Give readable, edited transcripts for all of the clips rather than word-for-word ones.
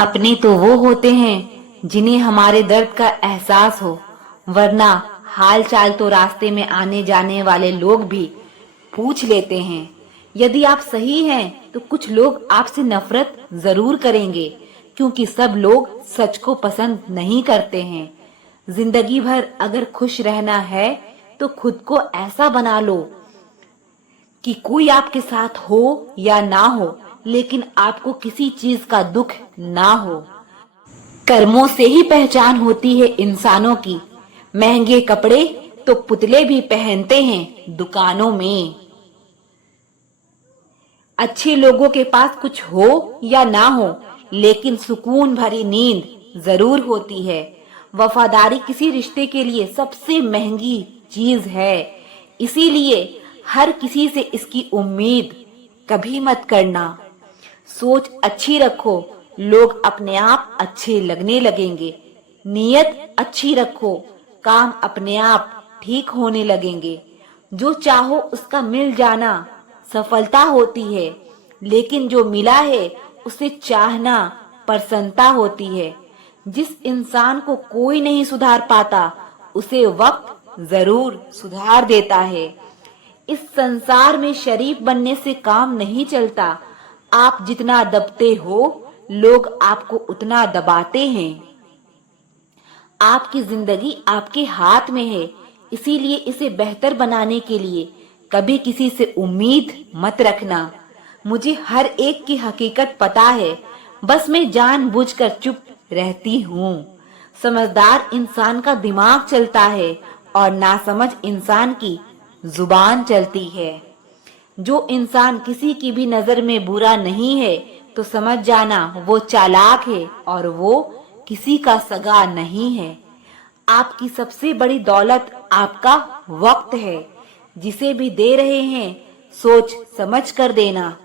अपने तो वो होते हैं जिन्हें हमारे दर्द का एहसास हो, वरना हाल चाल तो रास्ते में आने जाने वाले लोग भी पूछ लेते हैं। यदि आप सही हैं तो कुछ लोग आपसे नफरत जरूर करेंगे, क्योंकि सब लोग सच को पसंद नहीं करते हैं। जिंदगी भर अगर खुश रहना है तो खुद को ऐसा बना लो कि कोई आपके साथ हो या ना हो, लेकिन आपको किसी चीज का दुख ना हो। कर्मों से ही पहचान होती है इंसानों की। महंगे कपड़े तो पुतले भी पहनते हैं दुकानों में। अच्छे लोगों के पास कुछ हो या ना हो, लेकिन सुकून भरी नींद जरूर होती है। वफादारी किसी रिश्ते के लिए सबसे महंगी चीज है, इसीलिए हर किसी से इसकी उम्मीद कभी मत करना। सोच अच्छी रखो, लोग अपने आप अच्छे लगने लगेंगे। नीयत अच्छी रखो, काम अपने आप ठीक होने लगेंगे। जो चाहो उसका मिल जाना सफलता होती है, लेकिन जो मिला है उसे चाहना प्रसन्नता होती है। जिस इंसान को कोई नहीं सुधार पाता, उसे वक्त जरूर सुधार देता है। इस संसार में शरीफ बनने से काम नहीं चलता। आप जितना दबते हो, लोग आपको उतना दबाते हैं। आपकी जिंदगी आपके हाथ में है, इसीलिए इसे बेहतर बनाने के लिए कभी किसी से उम्मीद मत रखना। मुझे हर एक की हकीकत पता है, बस मैं जानबूझकर चुप रहती हूँ। समझदार इंसान का दिमाग चलता है और नासमझ इंसान की जुबान चलती है। जो इंसान किसी की भी नजर में बुरा नहीं है तो समझ जाना वो चालाक है और वो किसी का सगा नहीं है। आपकी सबसे बड़ी दौलत आपका वक्त है। जिसे भी दे रहे हैं सोच समझ कर देना।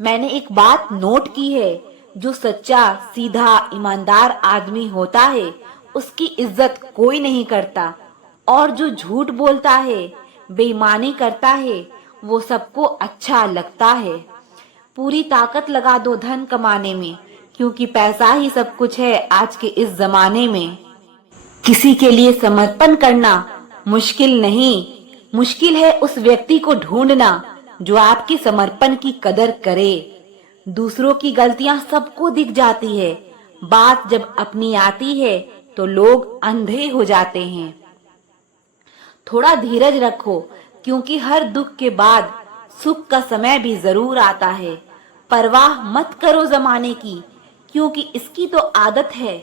मैंने एक बात नोट की है, जो सच्चा सीधा ईमानदार आदमी होता है उसकी इज्जत कोई नहीं करता, और जो झूठ बोलता है बेईमानी करता है वो सबको अच्छा लगता है। पूरी ताकत लगा दो धन कमाने में, क्योंकि पैसा ही सब कुछ है आज के इस जमाने में। किसी के लिए समर्पण करना मुश्किल नहीं, मुश्किल है उस व्यक्ति को ढूंढना जो आपके समर्पण की कदर करे। दूसरों की गलतियां सबको दिख जाती है, बात जब अपनी आती है तो लोग अंधे हो जाते हैं। थोड़ा धीरज रखो, क्योंकि हर दुख के बाद सुख का समय भी जरूर आता है। परवाह मत करो जमाने की, क्योंकि इसकी तो आदत है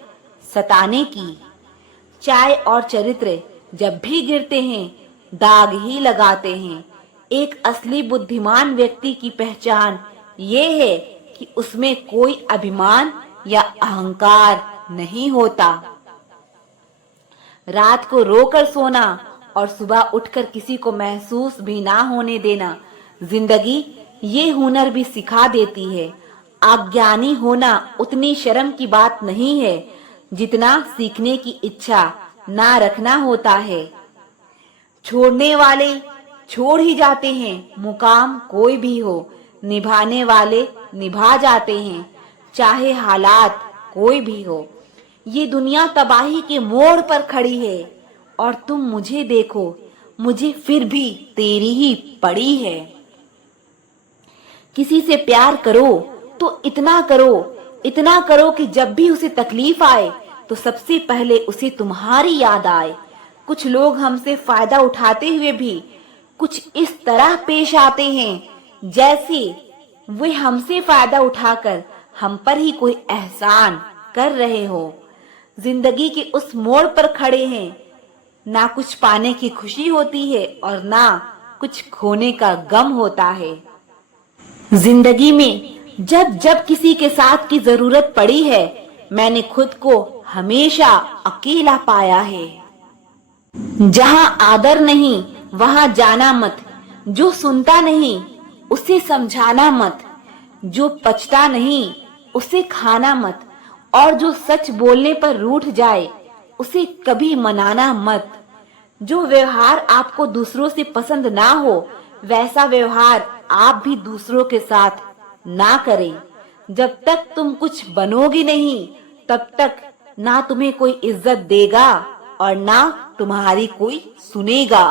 सताने की। चाय और चरित्र जब भी गिरते हैं दाग ही लगाते हैं। एक असली बुद्धिमान व्यक्ति की पहचान ये है कि उसमें कोई अभिमान या अहंकार नहीं होता। रात को रोकर सोना और सुबह उठकर किसी को महसूस भी ना होने देना, जिंदगी ये हुनर भी सिखा देती है। अज्ञानी होना उतनी शर्म की बात नहीं है जितना सीखने की इच्छा ना रखना होता है। छोड़ने वाले छोड़ ही जाते हैं, मुकाम कोई भी हो। निभाने वाले निभा जाते हैं, चाहे हालात कोई भी हो। ये दुनिया तबाही के मोड़ पर खड़ी है और तुम मुझे देखो, मुझे फिर भी तेरी ही पड़ी है। किसी से प्यार करो तो इतना करो कि जब भी उसे तकलीफ आए तो सबसे पहले उसे तुम्हारी याद आए। कुछ लोग हमसे फायदा उठाते हुए भी कुछ इस तरह पेश आते हैं जैसे वे हमसे फायदा उठाकर हम पर ही कोई एहसान कर रहे हो। जिंदगी के उस मोड़ पर खड़े हैं, ना कुछ पाने की खुशी होती है और ना कुछ खोने का गम होता है। जिंदगी में जब जब किसी के साथ की जरूरत पड़ी है, मैंने खुद को हमेशा अकेला पाया है। जहां आदर नहीं वहां जाना मत, जो सुनता नहीं उसे समझाना मत, जो पचता नहीं उसे खाना मत, और जो सच बोलने पर रूठ जाए उसे कभी मनाना मत। जो व्यवहार आपको दूसरों से पसंद ना हो, वैसा व्यवहार आप भी दूसरों के साथ ना करें। जब तक तुम कुछ बनोगे नहीं तब तक ना तुम्हें कोई इज्जत देगा और ना तुम्हारी कोई सुनेगा।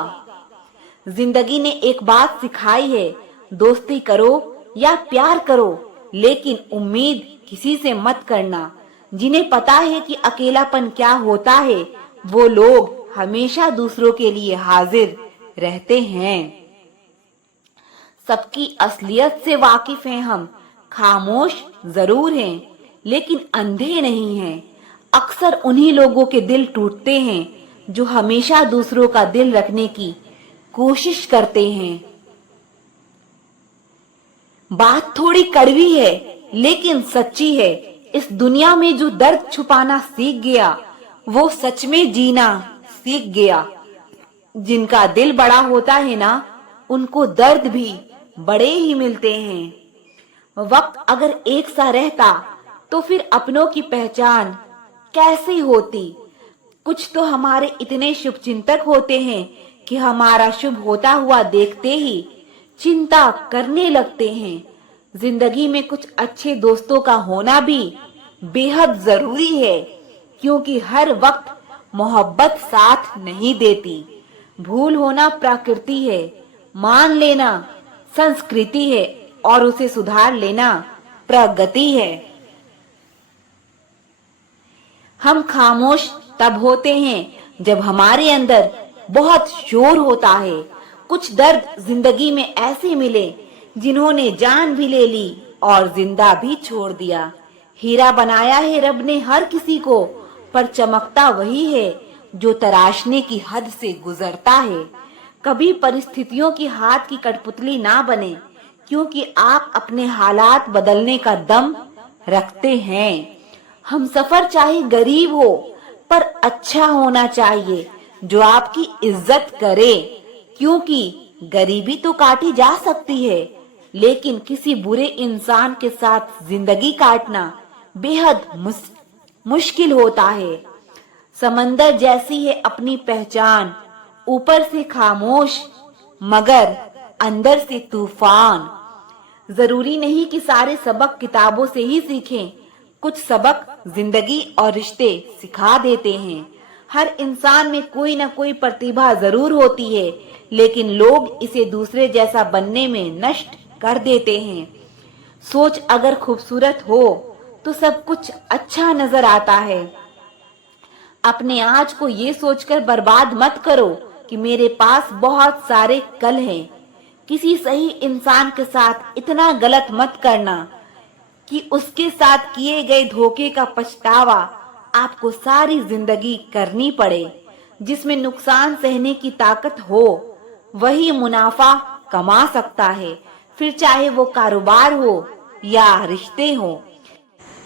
जिंदगी ने एक बात सिखाई है, दोस्ती करो या प्यार करो, लेकिन उम्मीद किसी से मत करना। जिन्हें पता है कि अकेलापन क्या होता है, वो लोग हमेशा दूसरों के लिए हाजिर रहते हैं। सबकी असलियत से वाकिफ हैं हम, खामोश जरूर हैं लेकिन अंधे नहीं हैं। अक्सर उन्हीं लोगों के दिल टूटते हैं जो हमेशा दूसरों का दिल रखने की कोशिश करते हैं। बात थोड़ी कड़वी है लेकिन सच्ची है। इस दुनिया में जो दर्द छुपाना सीख गया वो सच में जीना सीख गया। जिनका दिल बड़ा होता है ना, उनको दर्द भी बड़े ही मिलते हैं। वक्त अगर एक सा रहता तो फिर अपनों की पहचान कैसी होती। कुछ तो हमारे इतने शुभचिंतक होते हैं कि हमारा शुभ होता हुआ देखते ही चिंता करने लगते हैं। जिंदगी में कुछ अच्छे दोस्तों का होना भी बेहद जरूरी है, क्योंकि हर वक्त मोहब्बत साथ नहीं देती। भूल होना प्रकृति है, मान लेना संस्कृति है और उसे सुधार लेना प्रगति है। हम खामोश तब होते हैं जब हमारे अंदर बहुत शोर होता है। कुछ दर्द जिंदगी में ऐसे मिले जिन्होंने जान भी ले ली और जिंदा भी छोड़ दिया। हीरा बनाया है रब ने हर किसी को, पर चमकता वही है जो तराशने की हद से गुजरता है। कभी परिस्थितियों की हाथ की कठपुतली ना बने, क्योंकि आप अपने हालात बदलने का दम रखते हैं। हम सफर चाहे गरीब हो पर अच्छा होना चाहिए जो आपकी इज्जत करे, क्योंकि गरीबी तो काटी जा सकती है लेकिन किसी बुरे इंसान के साथ जिंदगी काटना बेहद मुश्किल होता है। समंदर जैसी है अपनी पहचान, ऊपर से खामोश मगर अंदर से तूफान। जरूरी नहीं कि सारे सबक किताबों से ही सीखें, कुछ सबक जिंदगी और रिश्ते सिखा देते हैं। हर इंसान में कोई ना कोई प्रतिभा जरूर होती है, लेकिन लोग इसे दूसरे जैसा बनने में नष्ट कर देते हैं। सोच अगर खूबसूरत हो तो सब कुछ अच्छा नजर आता है। अपने आज को ये सोचकर बर्बाद मत करो कि मेरे पास बहुत सारे कल हैं। किसी सही इंसान के साथ इतना गलत मत करना कि उसके साथ किए गए धोखे का पछतावा आपको सारी जिंदगी करनी पड़े। जिसमें नुकसान सहने की ताकत हो वही मुनाफा कमा सकता है, फिर चाहे वो कारोबार हो या रिश्ते हो।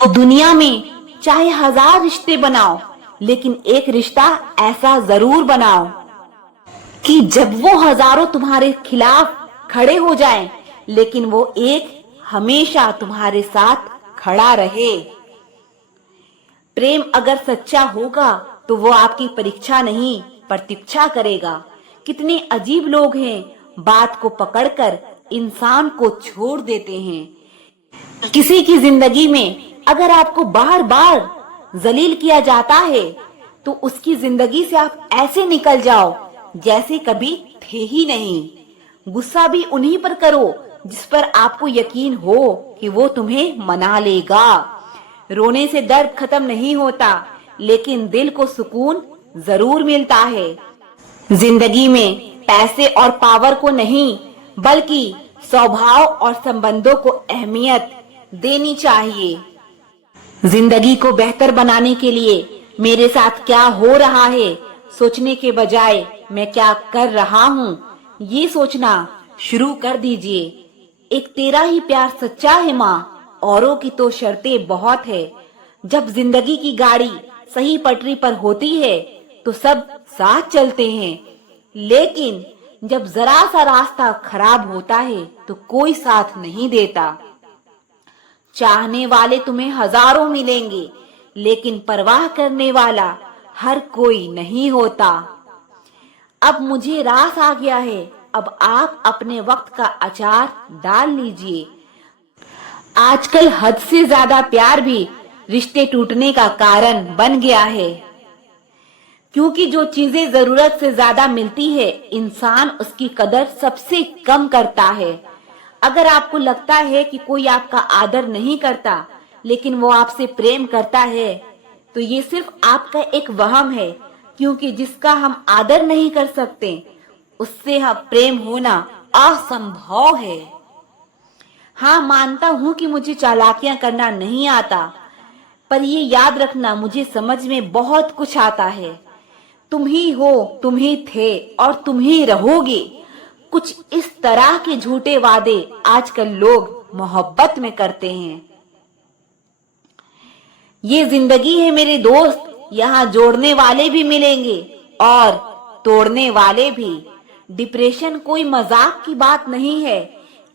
दुनिया में चाहे 1000 रिश्ते बनाओ, लेकिन एक रिश्ता ऐसा जरूर बनाओ कि जब वो हजारों तुम्हारे खिलाफ खड़े हो जाएं, लेकिन वो एक हमेशा तुम्हारे साथ खड़ा रहे। प्रेम अगर सच्चा होगा तो वो आपकी परीक्षा नहीं प्रतीक्षा करेगा। कितने अजीब लोग हैं, बात को पकड़कर इंसान को छोड़ देते हैं। किसी की जिंदगी में अगर आपको बार बार जलील किया जाता है तो उसकी जिंदगी से आप ऐसे निकल जाओ जैसे कभी थे ही नहीं। गुस्सा भी उन्हीं पर करो जिस पर आपको यकीन हो कि वो तुम्हें मना लेगा। रोने से दर्द खत्म नहीं होता, लेकिन दिल को सुकून जरूर मिलता है। जिंदगी में पैसे और पावर को नहीं, बल्कि स्वभाव और संबंधों को अहमियत देनी चाहिए। जिंदगी को बेहतर बनाने के लिए मेरे साथ क्या हो रहा है सोचने के बजाय मैं क्या कर रहा हूँ ये सोचना शुरू कर दीजिए। एक तेरा ही प्यार सच्चा है माँ, औरों की तो शर्तें बहुत है। जब जिंदगी की गाड़ी सही पटरी पर होती है तो सब साथ चलते हैं, लेकिन जब जरा सा रास्ता खराब होता है तो कोई साथ नहीं देता। चाहने वाले तुम्हें हजारों मिलेंगे, लेकिन परवाह करने वाला हर कोई नहीं होता। अब मुझे रास आ गया है, अब आप अपने वक्त का अचार डाल लीजिए। आजकल हद से ज्यादा प्यार भी रिश्ते टूटने का कारण बन गया है, क्योंकि जो चीजें जरूरत से ज्यादा मिलती है, इंसान उसकी कदर सबसे कम करता है। अगर आपको लगता है कि कोई आपका आदर नहीं करता, लेकिन वो आपसे प्रेम करता है, तो ये सिर्फ आपका एक वहम है, क्योंकि जिसका हम आदर नहीं कर सकते, उससे हम प्रेम होना असंभव है। हाँ, मानता हूँ कि मुझे चालाकियां करना नहीं आता, पर ये याद रखना, मुझे समझ में बहुत कुछ आता है। तुम ही हो, तुम ही थे और तुम ही रहोगे। कुछ इस तरह के झूठे वादे आजकल लोग मोहब्बत में करते हैं। ये जिंदगी है मेरे दोस्त, यहाँ जोड़ने वाले भी मिलेंगे और तोड़ने वाले भी। डिप्रेशन कोई मजाक की बात नहीं है।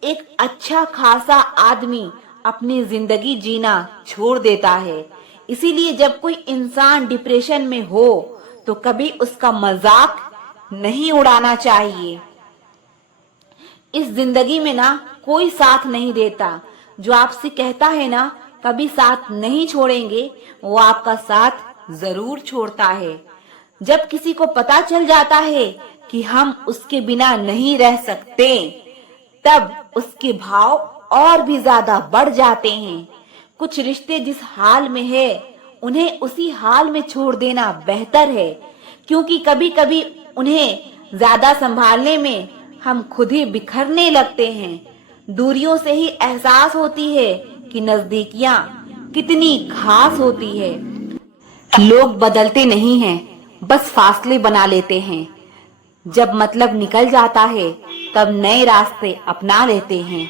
एक अच्छा खासा आदमी अपनी जिंदगी जीना छोड़ देता है। इसीलिए जब कोई इंसान डिप्रेशन में हो, तो कभी उसका मजाक नहीं उड़ाना चाहिए। इस जिंदगी में ना कोई साथ नहीं देता। जो आपसे कहता है ना कभी साथ नहीं छोड़ेंगे, वो आपका साथ जरूर छोड़ता है। जब किसी को पता चल जाता है कि हम उसके बिना नहीं रह सकते, तब उसके भाव और भी ज्यादा बढ़ जाते हैं। कुछ रिश्ते जिस हाल में है, उन्हें उसी हाल में छोड़ देना बेहतर है, क्योंकि कभी कभी उन्हें ज्यादा संभालने में हम खुद ही बिखरने लगते हैं। दूरियों से ही एहसास होती है कि नजदीकियां कितनी खास होती है। लोग बदलते नहीं हैं, बस फासले बना लेते हैं। जब मतलब निकल जाता है, तब नए रास्ते अपना लेते हैं।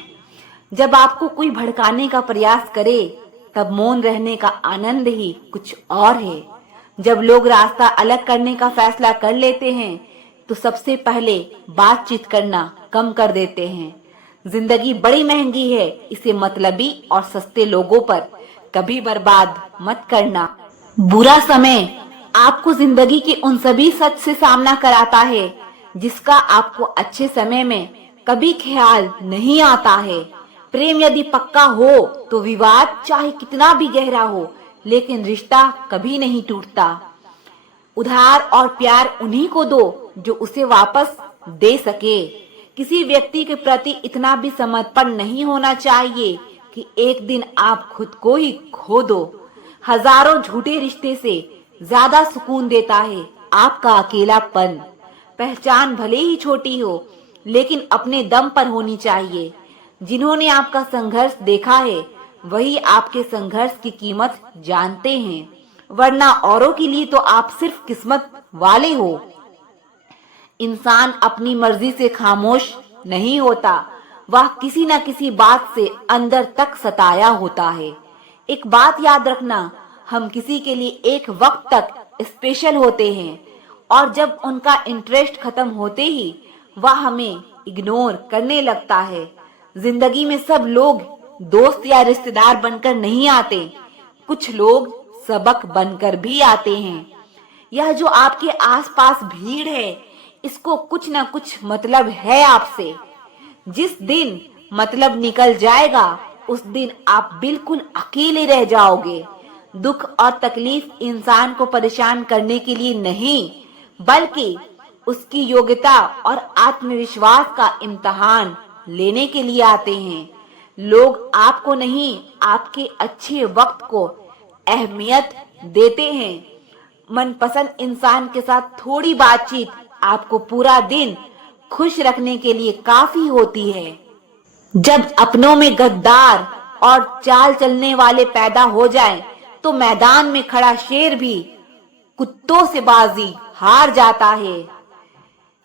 जब आपको कोई भड़काने का प्रयास करे, तब मौन रहने का आनंद ही कुछ और है। जब लोग रास्ता अलग करने का फैसला कर लेते हैं, तो सबसे पहले बातचीत करना कम कर देते हैं। जिंदगी बड़ी महंगी है, इसे मतलबी और सस्ते लोगों पर कभी बर्बाद मत करना। बुरा समय आपको जिंदगी के उन सभी सच से सामना कराता है, जिसका आपको अच्छे समय में कभी ख्याल नहीं आता है। प्रेम यदि पक्का हो, तो विवाद चाहे कितना भी गहरा हो, लेकिन रिश्ता कभी नहीं टूटता। उधार और प्यार उन्हीं को दो जो उसे वापस दे सके। किसी व्यक्ति के प्रति इतना भी समर्पण नहीं होना चाहिए कि एक दिन आप खुद को ही खो दो। हजारों झूठे रिश्ते से ज्यादा सुकून देता है आपका अकेलापन। पहचान भले ही छोटी हो, लेकिन अपने दम पर होनी चाहिए। जिन्होंने आपका संघर्ष देखा है, वही आपके संघर्ष की कीमत जानते हैं, वरना औरों के लिए तो आप सिर्फ किस्मत वाले हो। इंसान अपनी मर्जी से खामोश नहीं होता, वह किसी न किसी बात से अंदर तक सताया होता है। एक बात याद रखना, हम किसी के लिए एक वक्त तक स्पेशल होते हैं, और जब उनका इंटरेस्ट खत्म होते ही वह हमें इग्नोर करने लगता है। जिंदगी में सब लोग दोस्त या रिश्तेदार बनकर नहीं आते, कुछ लोग सबक बनकर भी आते हैं। यह जो आपके आसपास भीड़ है, इसको कुछ न कुछ मतलब है आपसे। जिस दिन मतलब निकल जाएगा, उस दिन आप बिल्कुल अकेले रह जाओगे। दुख और तकलीफ इंसान को परेशान करने के लिए नहीं, बल्कि उसकी योग्यता और आत्मविश्वास का इम्तिहान लेने के लिए आते हैं। लोग आपको नहीं, आपके अच्छे वक्त को अहमियत देते हैं। मनपसंद इंसान के साथ थोड़ी बातचीत आपको पूरा दिन खुश रखने के लिए काफी होती है। जब अपनों में गद्दार और चाल चलने वाले पैदा हो जाएं, तो मैदान में खड़ा शेर भी कुत्तों से बाजी हार जाता है।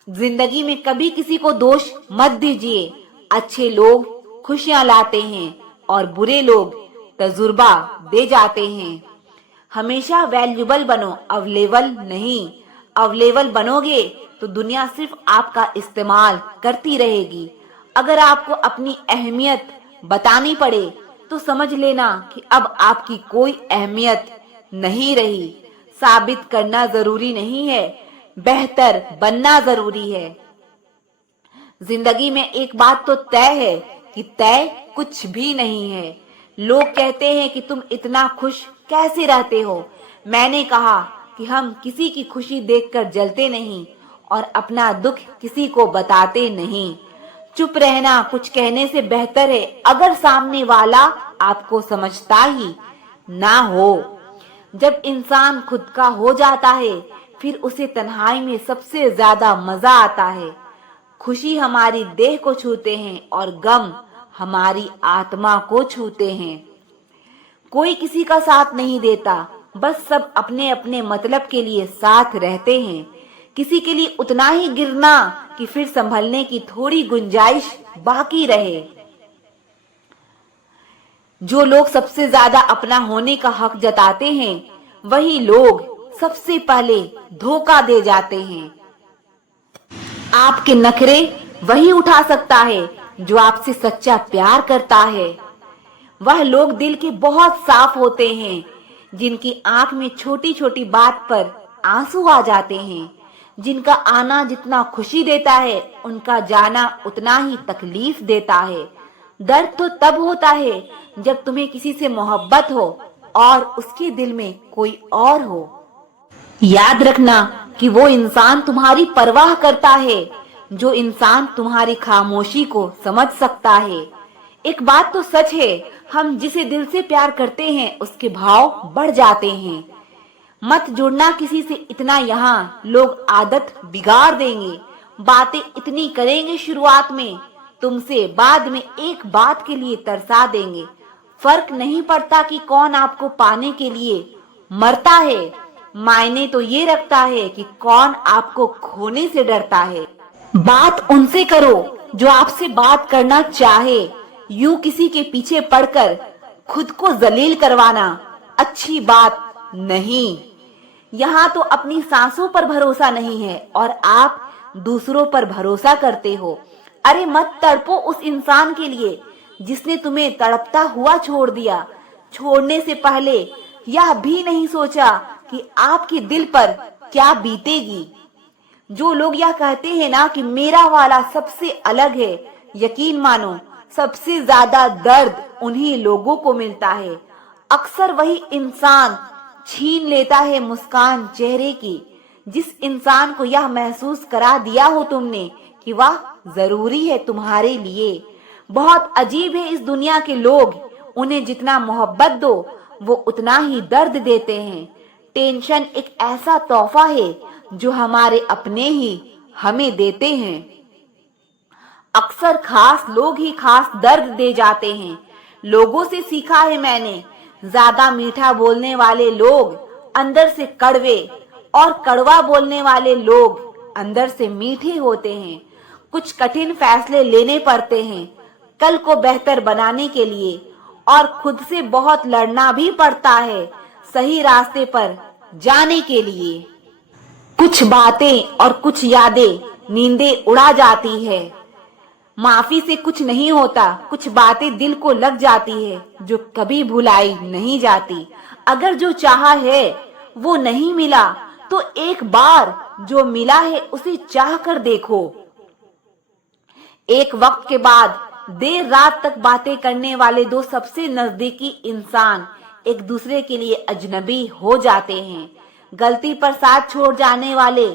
जिंदगी में कभी किसी को दोष मत दीजिए। अच्छे लोग खुशियां लाते हैं और बुरे लोग तजुर्बा दे जाते हैं। हमेशा वैल्यूबल बनो, अवेलेबल नहीं। अवेलेबल बनोगे तो दुनिया सिर्फ आपका इस्तेमाल करती रहेगी। अगर आपको अपनी अहमियत बतानी पड़े, तो समझ लेना कि अब आपकी कोई अहमियत नहीं रही। साबित करना जरूरी नहीं है, बेहतर बनना जरूरी है। जिंदगी में एक बात तो तय है कि तय कुछ भी नहीं है। लोग कहते हैं कि तुम इतना खुश कैसे रहते हो। मैंने कहा कि हम किसी की खुशी देखकर जलते नहीं और अपना दुख किसी को बताते नहीं। चुप रहना कुछ कहने से बेहतर है अगर सामने वाला आपको समझता ही ना हो। जब इंसान खुद का हो जाता है फिर उसे तन्हाई में सबसे ज्यादा मजा आता है। खुशी हमारी देह को छूते हैं और गम हमारी आत्मा को छूते हैं। कोई किसी का साथ नहीं देता, बस सब अपने अपने मतलब के लिए साथ रहते हैं। किसी के लिए उतना ही गिरना कि फिर संभलने की थोड़ी गुंजाइश बाकी रहे। जो लोग सबसे ज्यादा अपना होने का हक जताते हैं वही लोग सबसे पहले धोखा दे जाते हैं। आपके नखरे वही उठा सकता है जो आपसे सच्चा प्यार करता है। वह लोग दिल के बहुत साफ होते हैं जिनकी आंख में छोटी छोटी बात पर आंसू आ जाते हैं। जिनका आना जितना खुशी देता है उनका जाना उतना ही तकलीफ देता है। दर्द तो तब होता है जब तुम्हें किसी से मोहब्बत हो और उसके दिल में कोई और हो। याद रखना कि वो इंसान तुम्हारी परवाह करता है जो इंसान तुम्हारी खामोशी को समझ सकता है। एक बात तो सच है, हम जिसे दिल से प्यार करते हैं उसके भाव बढ़ जाते हैं। मत जुड़ना किसी से इतना, यहाँ लोग आदत बिगाड़ देंगे। बातें इतनी करेंगे शुरुआत में, तुमसे बाद में एक बात के लिए तरसा देंगे। फर्क नहीं पड़ता कि कौन आपको पाने के लिए मरता है, मायने तो ये रखता है कि कौन आपको खोने से डरता है। बात उनसे करो जो आपसे बात करना चाहे। यूं किसी के पीछे पड़कर खुद को जलील करवाना अच्छी बात नहीं। यहाँ तो अपनी सांसों पर भरोसा नहीं है और आप दूसरों पर भरोसा करते हो। अरे मत तड़पो उस इंसान के लिए जिसने तुम्हें तड़पता हुआ छोड़ दिया। छोड़ने से पहले यह भी नहीं सोचा कि आपके दिल पर क्या बीतेगी। जो लोग यह कहते हैं ना कि मेरा वाला सबसे अलग है, यकीन मानो सबसे ज्यादा दर्द उन्हीं लोगों को मिलता है। अक्सर वही इंसान छीन लेता है मुस्कान चेहरे की, जिस इंसान को यह महसूस करा दिया हो तुमने कि वह जरूरी है तुम्हारे लिए। बहुत अजीब है इस दुनिया के लोग, उन्हें जितना मोहब्बत दो वो उतना ही दर्द देते हैं। टेंशन एक ऐसा तोहफा है जो हमारे अपने ही हमें देते हैं। अक्सर खास लोग ही खास दर्द दे जाते हैं। लोगों से सीखा है मैंने, ज्यादा मीठा बोलने वाले लोग अंदर से कड़वे और कड़वा बोलने वाले लोग अंदर से मीठे होते हैं। कुछ कठिन फैसले लेने पड़ते हैं कल को बेहतर बनाने के लिए, और खुद से बहुत लड़ना भी पड़ता है सही रास्ते पर जाने के लिए। कुछ बातें और कुछ यादें नींदें उड़ा जाती है। माफी से कुछ नहीं होता, कुछ बातें दिल को लग जाती है जो कभी भुलाई नहीं जाती। अगर जो चाहा है वो नहीं मिला तो एक बार जो मिला है उसे चाह कर देखो। एक वक्त के बाद देर रात तक बातें करने वाले दो सबसे नजदीकी इंसान एक दूसरे के लिए अजनबी हो जाते हैं। गलती पर साथ छोड़ जाने वाले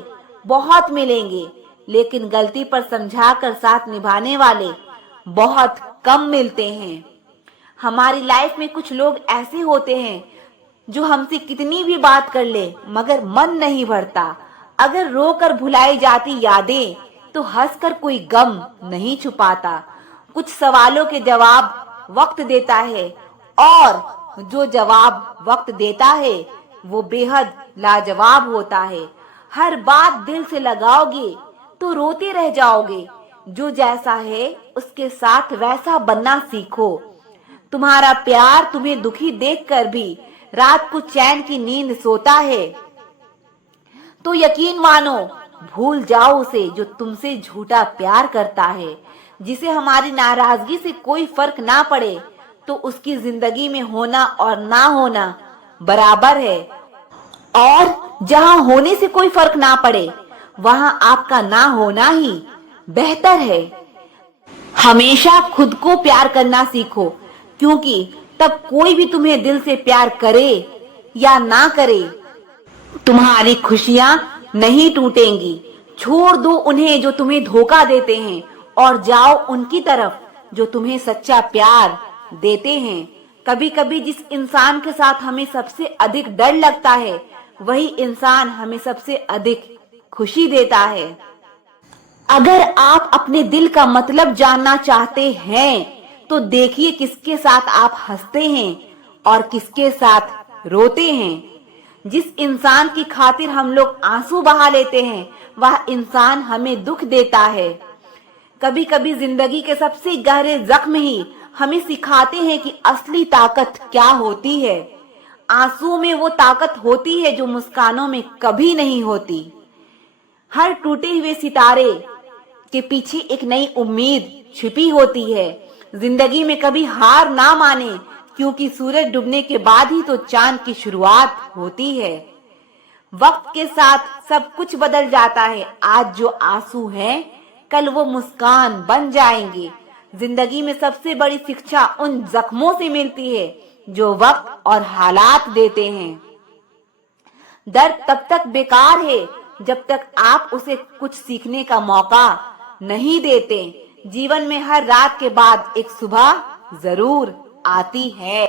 बहुत मिलेंगे, लेकिन गलती पर समझाकर साथ निभाने वाले बहुत कम मिलते हैं। हमारी लाइफ में कुछ लोग ऐसे होते हैं जो हमसे कितनी भी बात कर ले मगर मन नहीं भरता। अगर रोकर भुलाई जाती यादें तो हंसकर कोई गम नहीं छुपाता। कुछ सवालों के जवाब वक्त देता है और जो जवाब वक्त देता है वो बेहद लाजवाब होता है। हर बात दिल से लगाओगे तो रोते रह जाओगे। जो जैसा है उसके साथ वैसा बनना सीखो। तुम्हारा प्यार तुम्हें दुखी देखकर भी रात को चैन की नींद सोता है तो यकीन मानो भूल जाओ उसे जो तुमसे झूठा प्यार करता है। जिसे हमारी नाराजगी से कोई फर्क ना पड़े तो उसकी जिंदगी में होना और ना होना बराबर है, और जहां होने से कोई फर्क ना पड़े वहां आपका ना होना ही बेहतर है। हमेशा खुद को प्यार करना सीखो, क्योंकि तब कोई भी तुम्हें दिल से प्यार करे या ना करे, तुम्हारी खुशियां नहीं टूटेंगी। छोड़ दो उन्हें जो तुम्हें धोखा देते हैं और जाओ उनकी तरफ जो तुम्हें सच्चा प्यार देते हैं। कभी कभी जिस इंसान के साथ हमें सबसे अधिक डर लगता है, वही इंसान हमें सबसे अधिक खुशी देता है। अगर आप अपने दिल का मतलब जानना चाहते हैं, तो देखिए किसके साथ आप हंसते हैं और किसके साथ रोते हैं। जिस इंसान की खातिर हम लोग आंसू बहा लेते हैं, वह इंसान हमें दुख देता है। कभी कभी जिंदगी के सबसे गहरे जख्म ही हमें सिखाते हैं कि असली ताकत क्या होती है। आंसू में वो ताकत होती है जो मुस्कानों में कभी नहीं होती। हर टूटे हुए सितारे के पीछे एक नई उम्मीद छिपी होती है। जिंदगी में कभी हार ना माने, क्योंकि सूरज डूबने के बाद ही तो चांद की शुरुआत होती है। वक्त के साथ सब कुछ बदल जाता है। आज जो आंसू हैं, कल वो मुस्कान बन जाएंगे। जिंदगी में सबसे बड़ी शिक्षा उन जख्मों से मिलती है जो वक्त और हालात देते हैं। दर्द तब तक बेकार है जब तक आप उसे कुछ सीखने का मौका नहीं देते। जीवन में हर रात के बाद एक सुबह जरूर आती है।